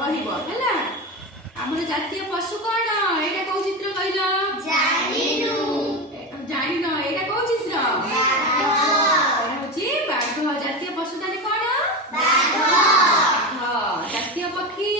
କହିବ ହେଲା। ଆମର ଜାତୀୟ ପଶୁ କଣ? ଏଇଟା କୋଉ ଚିତ୍ର କହିଲ? ଜାଣିନ ଏଇଟା କୋଉ ଚିତ୍ର? ଏଇଟା ହଉଛି ବାଘ। ଜାତୀୟ ପଶୁ ତାହେଲେ କଣ? ବାଘ। ଜାତୀୟ ପକ୍ଷୀ